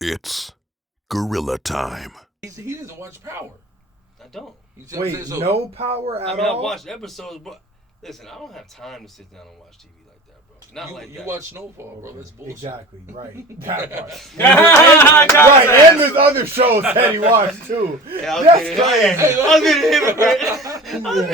It's gorilla time. He doesn't watch Power. I don't. Wait, no power at all? I mean, I watched episodes, but listen, I don't have time to sit down and watch TV like that, bro. Not like that. You watch Snowfall, bro. That's bullshit. Exactly, right. That part. Right, and there's other shows that he watched too. Yeah, That's crazy. I was getting him. I was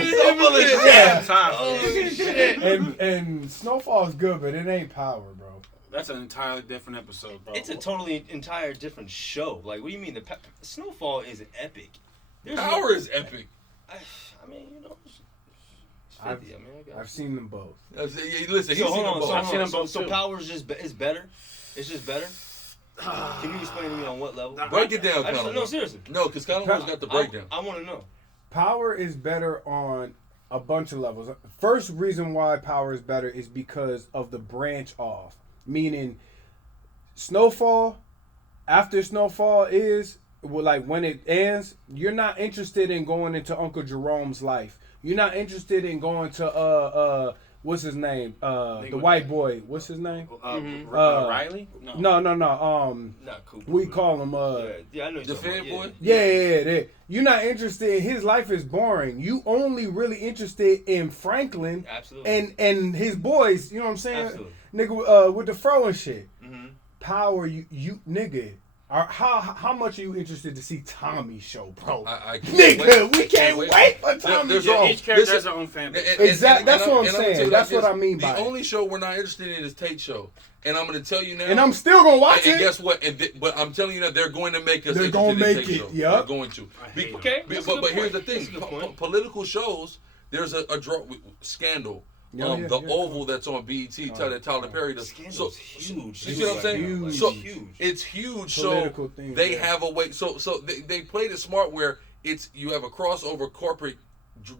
getting him shit. And Snowfall is good, but it ain't power, bro. That's an entirely different episode, bro. It's a totally entire different show. Like, what do you mean? Snowfall is epic. Power is epic. I mean, you know, it's 50. I've seen them both. Listen, So he's seen them both. I've seen them both, both. So too. Power's just it's better. It's just better. Can you explain to me on what level? Break it down, Conor. No, seriously. No, because Conor got the breakdown. I want to know. Power is better on a bunch of levels. First reason why Power is better is because of the branch off. Meaning, Snowfall, after Snowfall is, well, like when it ends, you're not interested in going into Uncle Jerome's life. You're not interested in going to what's his name? The white boy. What's his name? Riley? No. Not Cooper. We call him yeah, I know The Fed boy? Yeah. You're not interested in his life is boring. You only really interested in Franklin Absolutely. and his boys, you know what I'm saying? Absolutely. Nigga with the fro and shit. Mm-hmm. Power you nigga. How much are you interested to see Tommy's show, bro? I can't Nigga, wait. we can't wait for Tommy's show. Each character has their own fan base. Exactly. That's what I'm and saying. That's what I mean by the it. only show we're not interested in is Tate's show, and I'm going to tell you now. And I'm still gonna watch and it. guess what? But I'm telling you that they're going to make us. They're interested gonna in make Tate's it, show. yup. They're going to. Okay, that's a good But here's point. the thing: That's a good point. Political shows. There's a scandal. The Oval that's on BET, Tyler Perry does. Scandal's huge. You see what I'm saying? Huge. So Huge. it's huge. Political So things, they yeah. have a way. So they played it smart where you have a crossover corporate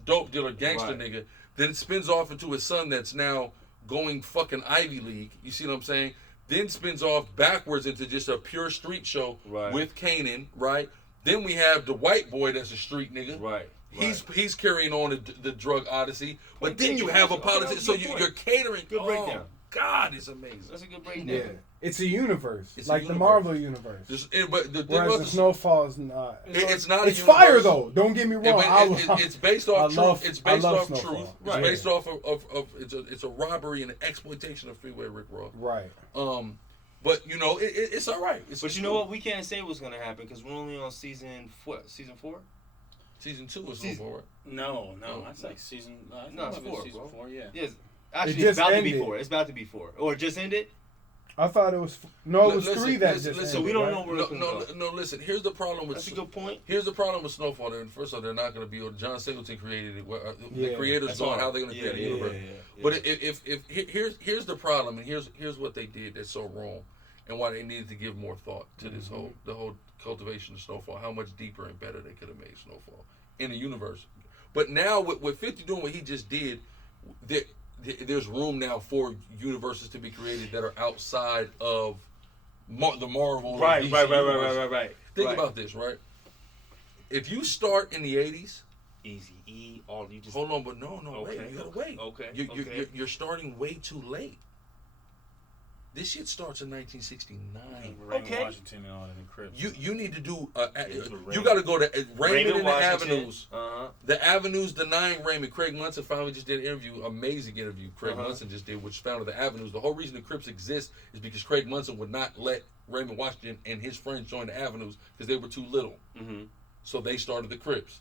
dope dealer gangster nigga. Then it spins off into his son that's now going fucking Ivy League. You see what I'm saying? Then spins off backwards into just a pure street show with Kanan. Right. Then we have the white boy that's a street nigga. Right. He's carrying on the drug odyssey, but then you have a politician. So you're catering. Good breakdown. God, it's amazing. That's a good breakdown. Yeah. It's a universe. It's like a the universe. Marvel universe. But the thing Whereas about the the Snowfall is not. it's not. It's a fire universe. though. Don't get me wrong. It's based off truth. It's based off truth. Snowfall. It's based off of it's a robbery and an exploitation of Freeway Rick Ross. Right. But you know it's all right. But you know what? We can't say what's gonna happen because we're only on season 4. Season 2 was so far. No, that's like season. No, it's 4, season bro. 4, yeah. Yes. Actually, just it's about to ended. be 4. It's about to be 4. Or it just ended? I thought it was no. It was Listen, 3 that listen, just. listen, ended, we don't right? know where it's gonna go. No, listen. Here's the problem with That's a good point. Here's the problem with Snowfall. First of all, they're not going to be. John Singleton created it. The Yeah, creators that's gone. hard. How are they going to create a universe? Yeah. But if here's the problem, and here's what they did that's so wrong, and why they needed to give more thought to this the whole cultivation of Snowfall. How much deeper and better they could have made Snowfall in the universe. But now with 50 doing what he just did, there's room now for universes to be created that are outside of the Marvel. Right. Think about this, right? If you start in the 80s, Easy E, all you just hold on, but no, Okay, wait, you gotta wait. Okay. You're starting way too late. This shit starts in 1969. Raymond Okay. Washington and all that in Crips. You need to do. You Raymond. got to go to Raymond and the Washington. Avenues. Uh-huh. The Avenues denying Raymond. Craig Munson finally just did an interview, amazing interview. Craig Munson just did, which founded the Avenues. The whole reason the Crips exist is because Craig Munson would not let Raymond Washington and his friends join the Avenues because they were too little. Mm-hmm. So they started the Crips,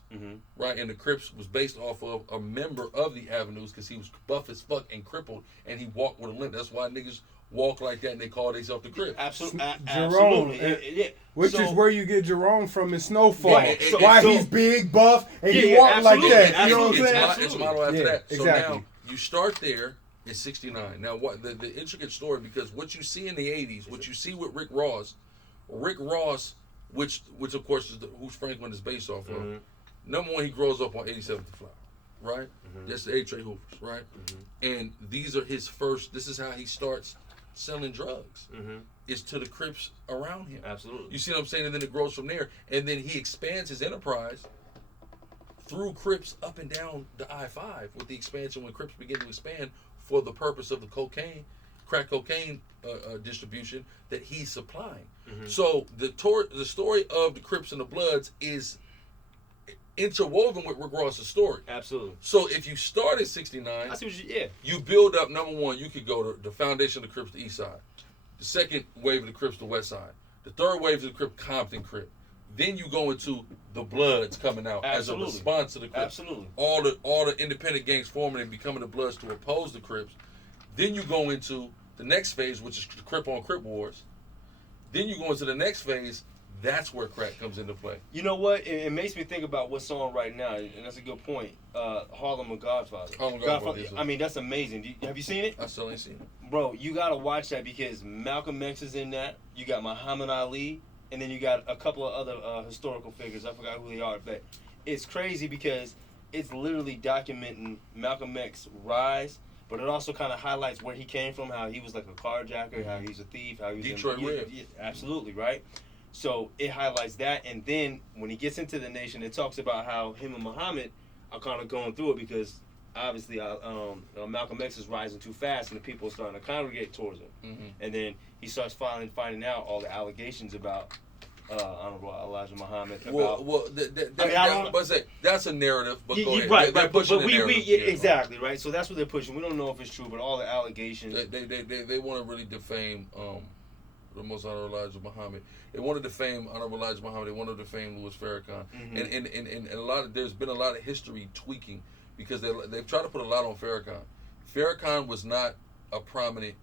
right? And the Crips was based off of a member of the Avenues because he was buff as fuck and crippled, and he walked with a limp. That's why niggas walk like that and they call themselves the Crips. Absolutely. Yeah. Which So- is where you get Jerome from in Snowfall. Yeah, Why so- he's big, buff, and he Yeah, walk like absolutely, that. You know what I'm absolutely, saying? It's model after Yeah, that. So exactly. now you start there in 69. Now what the intricate story, because what you see in the 80s, what you see with Rick Ross, which of course is who's Franklin is based off of. Number one, he grows up on 87th Flower, right? That's the A-Tray Hoopers, right? And these are his first. This is how he starts selling drugs. Is to the Crips around him. Absolutely. You see what I'm saying? And then it grows from there. And then he expands his enterprise through Crips up and down the I-5 with the expansion when Crips begin to expand for the purpose of the cocaine. crack cocaine distribution that he's supplying. Mm-hmm. So the story of the Crips and the Bloods is interwoven with Rick Ross's story. Absolutely. So if you start at 69, I see what you. Yeah. you build up. Number one, you could go to the foundation of the Crips, the East Side. The second wave of the Crips, the West Side. The third wave of the Crip, Compton Crip. Then you go into the Bloods coming out Absolutely. as a response to the Crips. Absolutely. All the independent gangs forming and becoming the Bloods to oppose the Crips. Then you go into the next phase, which is the Crip on Crip wars. Then you go into the next phase. That's where crack comes into play. You know what? It makes me think about what's on right now, and that's a good point. Harlem and Godfather. Harlem and Godfather, yes, sir. I mean, that's amazing. Have you seen it? I still ain't seen it. Bro, you gotta watch that because Malcolm X is in that. You got Muhammad Ali, and then you got a couple of other historical figures. I forgot who they are, but it's crazy because it's literally documenting Malcolm X's rise, but it also kind of highlights where he came from, how he was like a carjacker, how he's a thief, how he was Detroit Red. Yeah, absolutely, right? So it highlights that, and then when he gets into the nation, it talks about how him and Muhammad are kind of going through it because obviously Malcolm X is rising too fast, and the people are starting to congregate towards him. Mm-hmm. And then he starts finding out all the allegations about Honorable Elijah Muhammad. That's a narrative. But go ahead. Right, They're pushing the we narrative. exactly right. So that's what they're pushing. We don't know if it's true, but all the allegations. They want to really defame the most honorable Elijah Muhammad. They want to defame honorable Elijah Muhammad. They want to defame Louis Farrakhan. Mm-hmm. And there's been a lot of history tweaking because they've tried to put a lot on Farrakhan. Farrakhan was not a prominent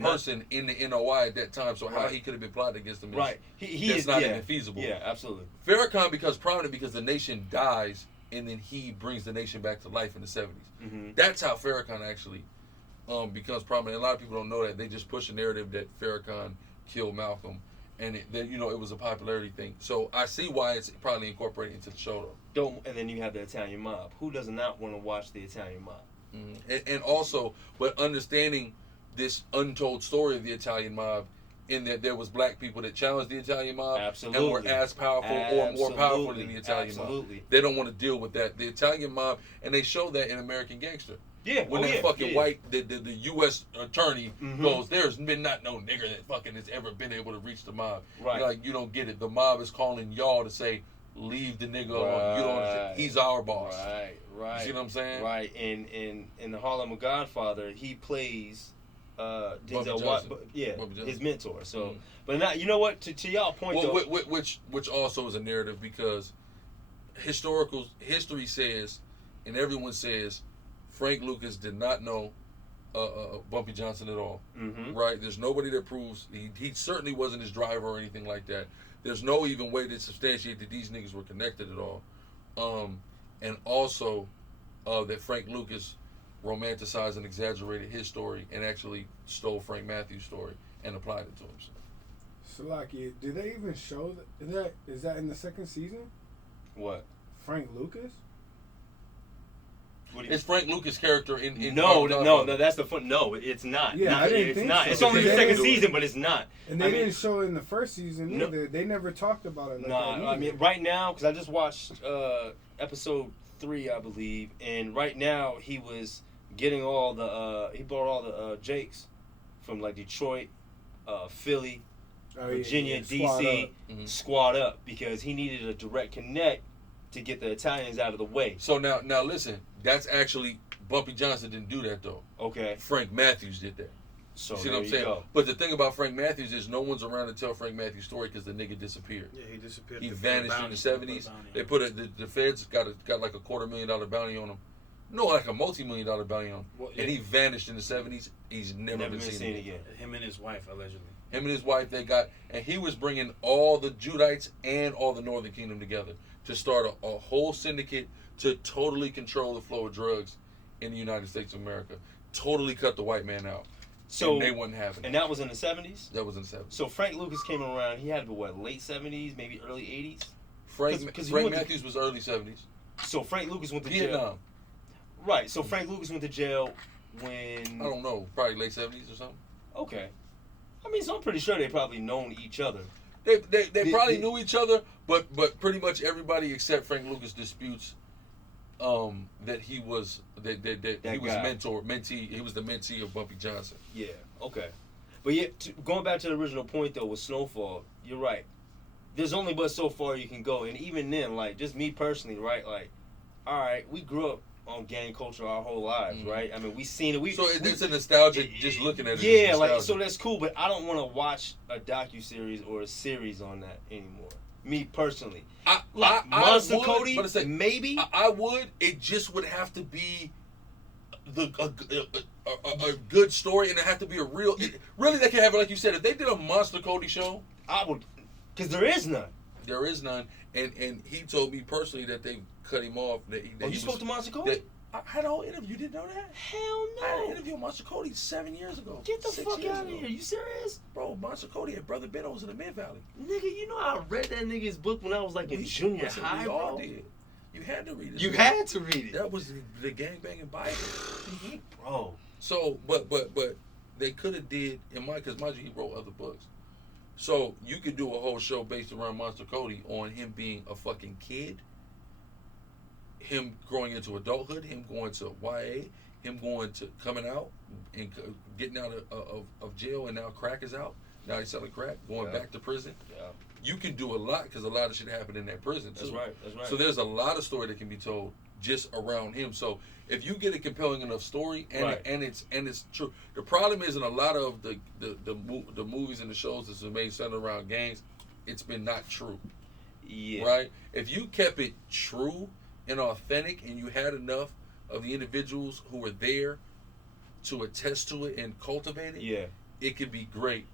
person in the NOI at that time, so how he could have been plotted against him is not even feasible. Yeah, absolutely. Farrakhan becomes prominent because the nation dies and then he brings the nation back to life in the 70s. Mm-hmm. That's how Farrakhan actually becomes prominent. A lot of people don't know that. They just push a narrative that Farrakhan killed Malcolm, and it was a popularity thing. So I see why it's probably incorporated into the show, though. And then you have the Italian mob. Who does not want to watch the Italian mob? Mm-hmm. And also, but understanding this untold story of the Italian mob, in that there was black people that challenged the Italian mob and were as powerful or more powerful than the Italian mob. They don't want to deal with that. The Italian mob, and they show that in American Gangster. Yeah, when white, the U.S. attorney goes, there's been not no nigger that fucking has ever been able to reach the mob. Right. Like, you don't get it. The mob is calling y'all to say, leave the nigga alone. You don't understand. He's our boss. Right. You see what I'm saying? Right. And in the Harlem Godfather, he plays Denzel his mentor. So, but now you know what? To y'all point though, which also is a narrative because history says, and everyone says, Frank Lucas did not know Bumpy Johnson at all. Mm-hmm. Right? There's nobody that proves he certainly wasn't his driver or anything like that. There's no even way to substantiate that these niggas were connected at all. And also that Frank Lucas romanticized and exaggerated his story and actually stole Frank Matthews' story and applied it to himself. Salaki, did they even show that? Is that in the second season? What? Frank Lucas? It's Frank Lucas' character in No, that's the fun. No, it's not. Yeah, I didn't think so. It's only the second season, but it's not. And they didn't show it in the first season either. They never talked about it. I mean, right now, because I just watched episode 3, I believe, and right now he was getting all the he brought all the Jakes from like Detroit, Philly, Virginia, DC, squad up because he needed a direct connect to get the Italians out of the way. So now listen, that's actually Bumpy Johnson didn't do that though. Okay. Frank Matthews did that. So you see what I'm saying? Go. But the thing about Frank Matthews is no one's around to tell Frank Matthews' story because the nigga disappeared. Yeah, he disappeared. He vanished in the 70s. They put the feds got like a $250,000 bounty on him. No, like a multi-million-dollar bounty on him. Well, yeah. And he vanished in the 70s. He's never been seen again. Him and his wife, allegedly. Him and his wife, and he was bringing all the Judites and all the Northern Kingdom together to start a whole syndicate to totally control the flow of drugs in the United States of America. Totally cut the white man out. So and they wasn't having it. And that was in the 70s? That was in the 70s. So Frank Lucas came around, he had to be late 70s, maybe early 80s? Frank Matthews was early 70s. So Frank Lucas went to Vietnam. Jail. Right, so Frank Lucas went to jail when... I don't know, probably late 70s or something. Okay. I mean, so I'm pretty sure they probably known each other. They probably knew each other, but pretty much everybody except Frank Lucas disputes that he was that he was guy. mentee. He was the mentee of Bumpy Johnson. Yeah, okay. But yeah, going back to the original point though with Snowfall, you're right. There's only but so far you can go, and even then, like just me personally, right? Like, all right, we grew up on gang culture our whole lives, right? I mean, we seen it. It's a nostalgic. Just looking at it. Yeah, like so that's cool, but I don't want to watch a docuseries or a series on that anymore. Me personally, Monster would, Cody, but it's like, maybe I would. It just would have to be a good story, and it have to be a real. Really, they can have it like you said. If they did a Monster Cody show, I would, because there is none. there is none, and he told me personally that they cut him off. That You spoke to Monster Cody? I had a whole interview. You didn't know that? Hell I had an no! interview with Monster Cody 7 years ago. Get the 6 fuck years out of ago. here! You serious? Bro, Monster Cody had Brother Benno's in the Mid Valley. Nigga, you know I read that nigga's book when I was like in junior Listen, high, we all bro. did. You had to read it. You had to read it, That was the gangbanging Bible. bro. So, but they could have did because mind you, he wrote other books. So you could do a whole show based around Monster Cody on him being a fucking kid, him growing into adulthood, him going to YA, him going to coming out and getting out of jail, and now crack is out. Now he's selling crack, going back to prison. Yeah. You can do a lot because a lot of shit happened in that prison too. That's right. That's right. So there's a lot of story that can be told just around him. So if you get a compelling enough story and it's true. The problem is in a lot of the movies and the shows that's been made centered around gangs, it's been not true. Yeah. Right? If you kept it true and authentic and you had enough of the individuals who were there to attest to it and cultivate it, Yeah. it could be great.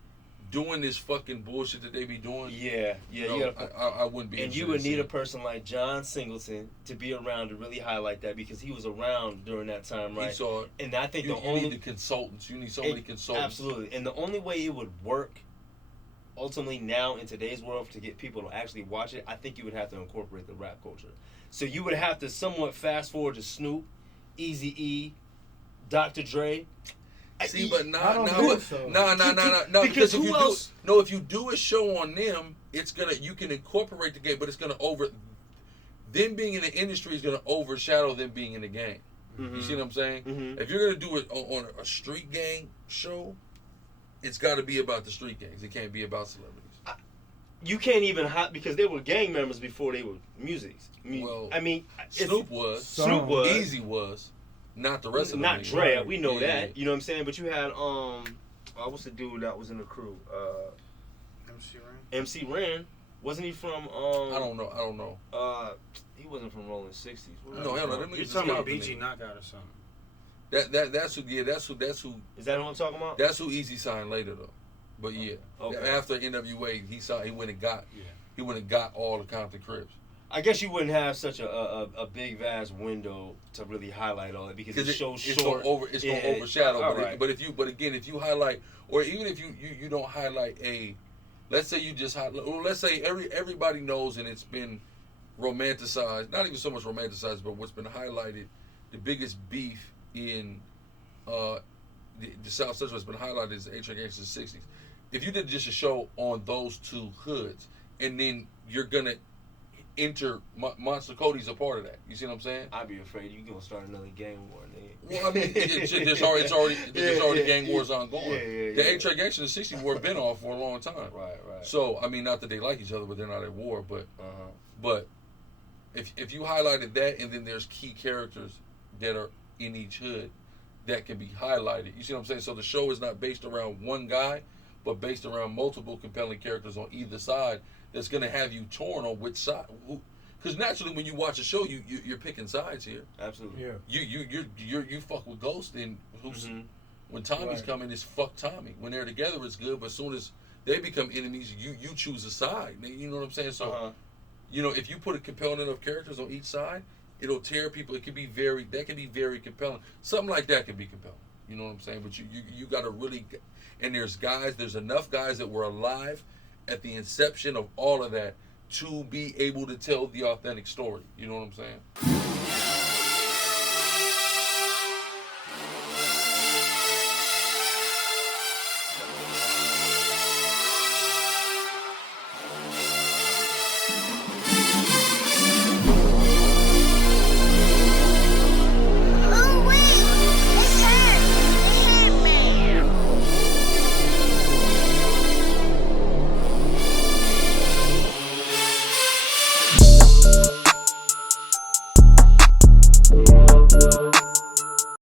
Doing this fucking bullshit that they be doing, Yeah. Yeah. you know, I wouldn't be. And you would need a person like John Singleton to be around to really highlight that because he was around during that time, right? He saw it. And I think You the only need the consultants. You need so many consultants. Absolutely. And the only way it would work ultimately now in today's world to get people to actually watch it, I think you would have to incorporate the rap culture. So you would have to somewhat fast forward to Snoop, Eazy-E, Dr. Dre. See, but I don't no. think so. No. Because if who you else? if you do a show on them, you can incorporate the game, but it's gonna them being in the industry is gonna overshadow them being in the game. You see what I'm saying? Mhm. If you're gonna do it on a street gang show, it's got to be about the street gangs. It can't be about celebrities. You can't even because they were gang members before they were musics. Well, I mean, Snoop was, Snoop was, Easy was, not the rest of them. not Dre. We know Yeah. that. You know what I'm saying? But you had what's the dude that was in the crew? MC Ren. MC Ren. Wasn't he from? I don't know. He wasn't from Rolling 60s. No, hell no. Them You're niggas talking about is BG Knockout or something. That's who. Is that who I'm talking about? That's who Easy signed later though. But yeah, Okay. after NWA, he went and got all the Compton Crips. I guess you wouldn't have such a big vast window to really highlight all that because it's so short. It's gonna overshadow. All But right. if you highlight, or even if you don't highlight let's say you just highlight, or let's say everybody knows and it's been romanticized, not even so much romanticized, but what's been highlighted, the biggest beef in the South Central has been highlighted is the H.R. Gangsters of the 60s. If you did just a show on those two hoods, and then you're gonna enter Monster Cody's a part of that. You see what I'm saying? I'd be afraid you're gonna start another gang war, nigga. Well, I mean, there's already gang wars ongoing. Yeah. The H.R. Gangsters of the 60s war been off for a long time. Right. So I mean, not that they like each other, but they're not at war. But if you highlighted that, and then there's key characters that are in each hood that can be highlighted. You see what I'm saying? So the show is not based around one guy, but based around multiple compelling characters on either side. That's going to have you torn on which side. Because naturally, when you watch a show, you're picking sides here. Absolutely. Yeah. You fuck with Ghost, and when Tommy's Right. coming, it's fuck Tommy. When they're together, it's good. But as soon as they become enemies, you choose a side. You know what I'm saying? So, if you put a compelling enough characters on each side, it'll tear people. That can be very compelling. Something like that can be compelling. You know what I'm saying? But you got to really, and there's enough guys that were alive at the inception of all of that to be able to tell the authentic story. You know what I'm saying?